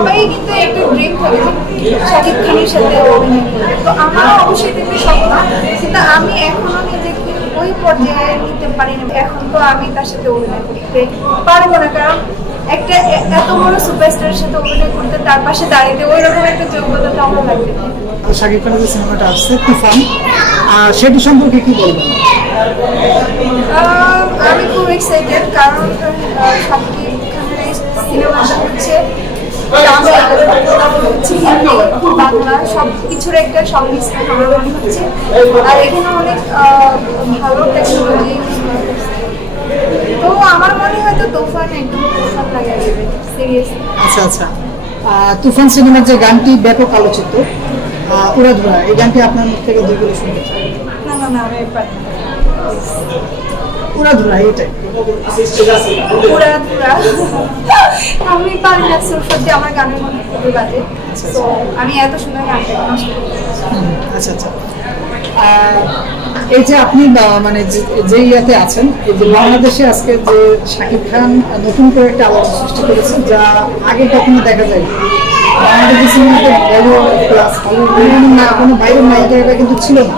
সবাই কিন্তু একটা ড্রিম থাকে যে শাকিব খানের সাথে অভিনয় করবে। তো আমারও অবশ্যই দেখতে স্বপ্ন, কিন্তু আমি এখনো নিজেকে ওই পর্যায়ে নিতে পারি না। এখন তো আমি তার সাথে অভিনয় করতে পারবো না, কারণ একটা এত বড় সুপারস্টারের সাথে অভিনয় করতে, তার পাশে দাঁড়াইতে ওই রকম একটা যোগ্যতা তো আমার লাগবে। শাকিব খানের যে সিনেমাটা আসছে তুফান, সেটি সম্পর্কে কি বলবেন? আমি খুব এক্সাইটেড, কারণ শাকিব খানের এই সিনেমাটা হচ্ছে বাংলা সব কিছুর একটা সংমিশ্রণ আমার মনে হচ্ছে। আর এখানে অনেক ভালো টেকনোলজি, তো আমার মনে হয় তো তুফান একদম তুফান লাগে সিরিয়াসলি। আচ্ছা আচ্ছা, তুফান সিনেমার যে গানটি ব্যাপক আলোচিত, উড়াধুরা, এই গানটি আপনার মুখ থেকে দুইগুলো শুনতে চাই। না না না, আমি পারি না। উড়াধুরা এটাই উড়াধুরা আমি পারি না, সত্যি আমার গানের মধ্যে খুবই বাজে। তো আমি এত সুন্দর গানটা নষ্ট করতে। আচ্ছা আচ্ছা, এই যে আপনি মানে যে ইয়াতে আছেন, এই যে বাংলাদেশে আজকে যে শাকিব খান নতুন করে একটা আলোচনা সৃষ্টি করেছে, যা আগে কখনো দেখা যায় বাংলাদেশের সিনেমাতে বলিউড প্লাস হলিউড না কোনো বাইরের নায়িকা কিন্তু ছিল না।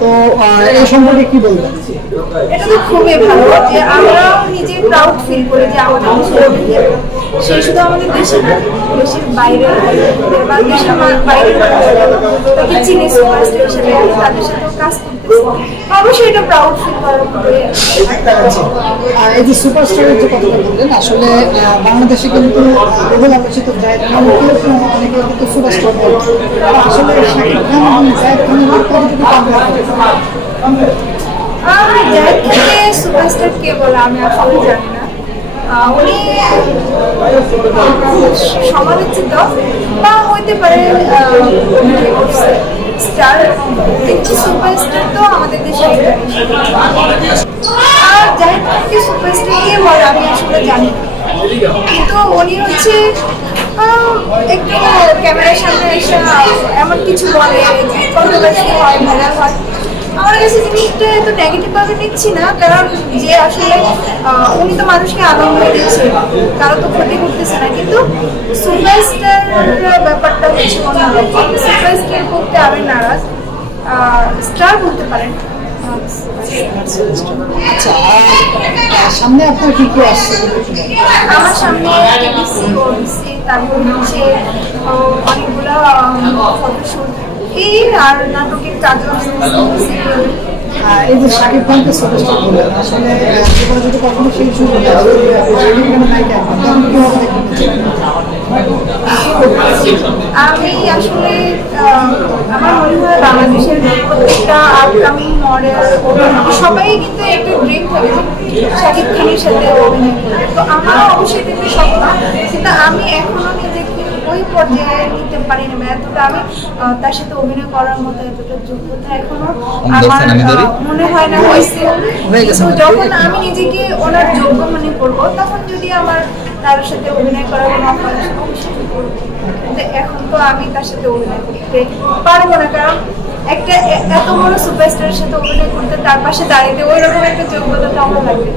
তো এই সম্পর্কে কি বলবেন? এটা তো খুবই ভালো যে আমরাও নিজে প্রাউড ফিল করি যে আমাদের দেশের অভিনেতা, সে শুধু আমাদের দেশে না, দেশের বাইরে বা দেশের বাইরে তাকে চিনি সুপারস্টার হিসেবে, তাদের সাথেও কাজ করতেছি, অবশ্যই এটা প্রাউড ফিল করার মতোই। এই যে সুপারস্টারের যে কথাটা বললেন, আসলে বাংলাদেশে কিন্তু বহুল আলোচিত জায়েদ খান, অনেকে কিন্তু সুপারস্টার বলে, আসলে শাকিব খান এবং জায়েদ খানের কতটুকু জায়েদ খানকে সুপারস্টার কে বলে আমি আসলে জানি না। উনি সমালোচিত বা হইতে পারে স্টার, কিন্তু সুপারস্টার তো আমাদের দেশে। আর জায়েদ খানকে সুপারস্টার কে বলে আমি আসলে জানি না, কিন্তু উনি হচ্ছে একটু ক্যামেরার সামনে এসে এমন কিছু বলে, কন্ট্রোভার্সি হয়, ভাইরাল হয়। আমার কাছে জিনিসটা এত নেগেটিভ ভাবে নিচ্ছি না, কারণ যে আসলে উনি তো মানুষকে আনন্দ দিচ্ছে, কারো তো ক্ষতি করতেছে না। কিন্তু সুপারস্টার ব্যাপারটা হচ্ছে অন্যরকম। সুপারস্টার বলতে আমি নারাজ, স্টার বলতে পারেন। আচ্ছা, সামনে আপনার কি কি আসছে? আমার সামনে এবিসি, ওবিসি, তারপর হচ্ছে অনেকগুলো ফটোশুট, এই আর নাটকের কাজ আসছে। এই যে শাকিব খানকে সুপারস্টার বললেন, আসলে যদি কখনো সেই সুযোগ আমি আসলে আমার মনে হয় বাংলাদেশের প্রত্যেকটা আপকামিং মডেল সবাই কিন্তু একটা ড্রিম থাকে যে শাকিব খানের সাথে অভিনয় করবে। তো আমারও অবশ্যই দেখতে স্বপ্ন, কিন্তু আমি এখনো নিজেকে ওই পর্যায়ে নিতে পারি না। এতটা আমি তার সাথে অভিনয় করার মতো এতটা যোগ্যতা এখনো আমার মনে হয় না হয়েছে। যখন আমি নিজেকে ওনার যোগ্য মনে করবো, তখন যদি আমার তার সাথে অভিনয় করার কোনো অফার আসে অবশ্যই করবো। কিন্তু এখন তো আমি তার সাথে অভিনয় করতে পারবো না, কারণ একটা এত বড় সুপারস্টারের সাথে অভিনয় করতে, তার পাশে দাঁড়াইতে ওই রকম একটা যোগ্যতা তো আমার লাগবে।